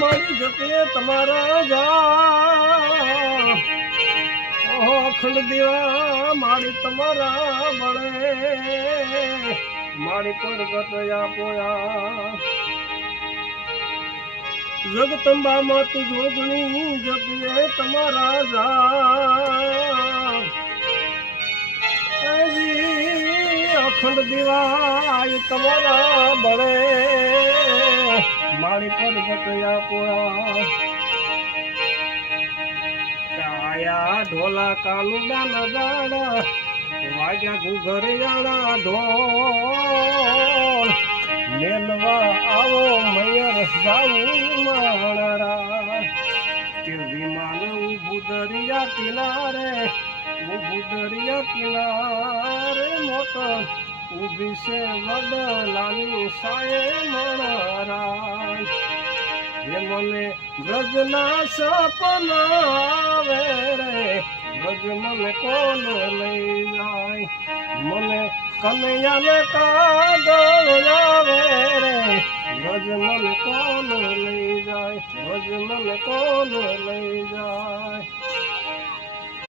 મારી જપીએ તમારા જા અખંડ દીવા મારી તમારા બળે મારી પરગટ પોયા જગતંબા માં તું જોગણી જપીએ તમારા જા અખંડ દીવા તમારા બળે મારી પરગટ પોયા આયા ઢોલા કાનુડા ના દાડા વાગ્યા ઘુઘરિયાણા ઢોલ મેલવા આવો મયર જાવું માણરા કે વિમાન ઉભું દરિયા કિનારે મોટર ઊભી છે વડલાની સાયે માણરા ये मने ब्रजना सपना वे रे ब्रज मन कौन लई जाय मने कन्हैया ने कागल आवे रे ब्रज मन कौन लई जाय ब्रज मन कौन लई